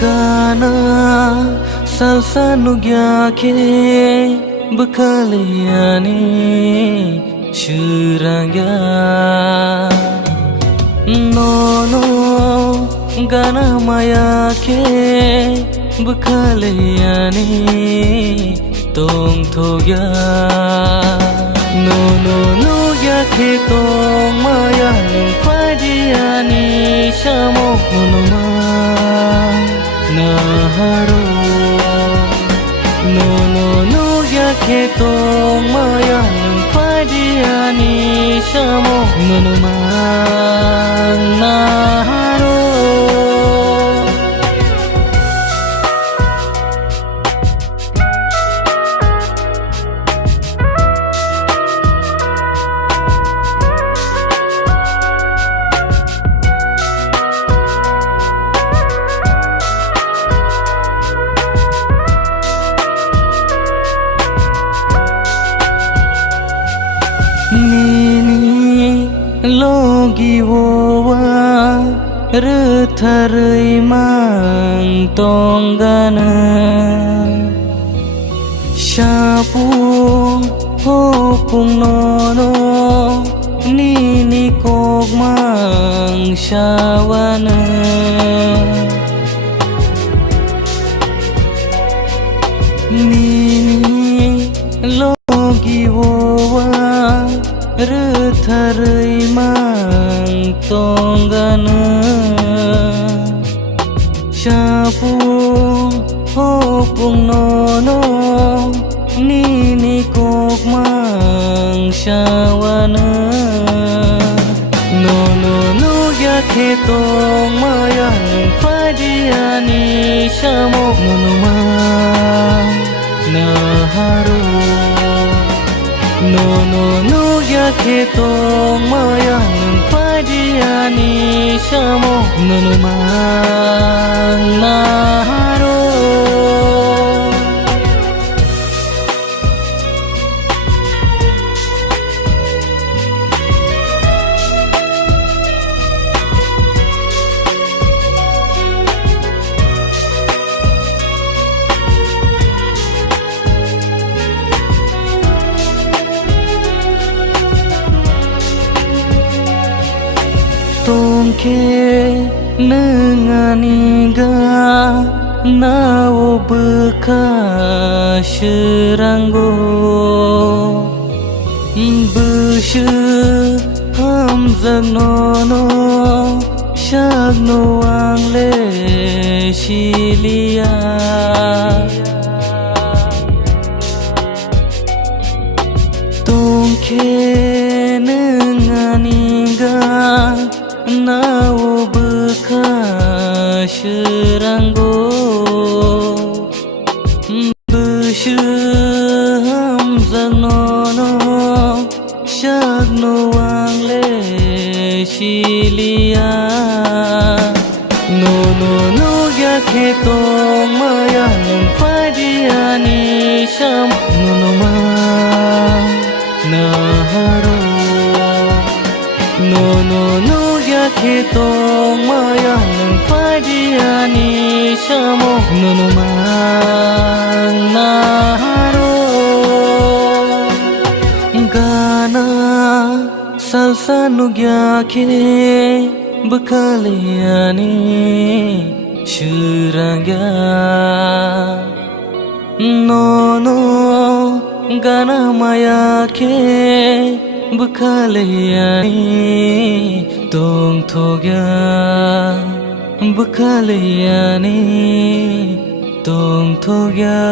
Gana salsa nugya ke bekaliani shurangya no gana maya ke bekaliani tong thogya no ya ke tong maya nung padiani shamo hunuma naharo no ya ke tong maya nung padiani shamo hunuma naharo logi wowa retharai mang tonggana shapu hopung nono nini kok mang shawana nini logi wowa retharai mang tonggana shapu hopung nono nini kok mang shawana no ya ke tong maya nung padiani shamo nunuma naharo no ya ke tong maya nung padiani shamo nunuma naharo tongke nenganiga nao beka seranggo beshe hamzang nono shagno angle shilia tongke nenganiga nao beka seranggo beshe hamzang nono shagno angle shilia no ya ke tong maya nung padiani sham nunuma naharo no ya ke tong maya nung padiani shamo nunuma naharo gana salsa nugya ke bekaliani shurangya no gana maya ke bekaliani tong thogya bekaliani tong thogya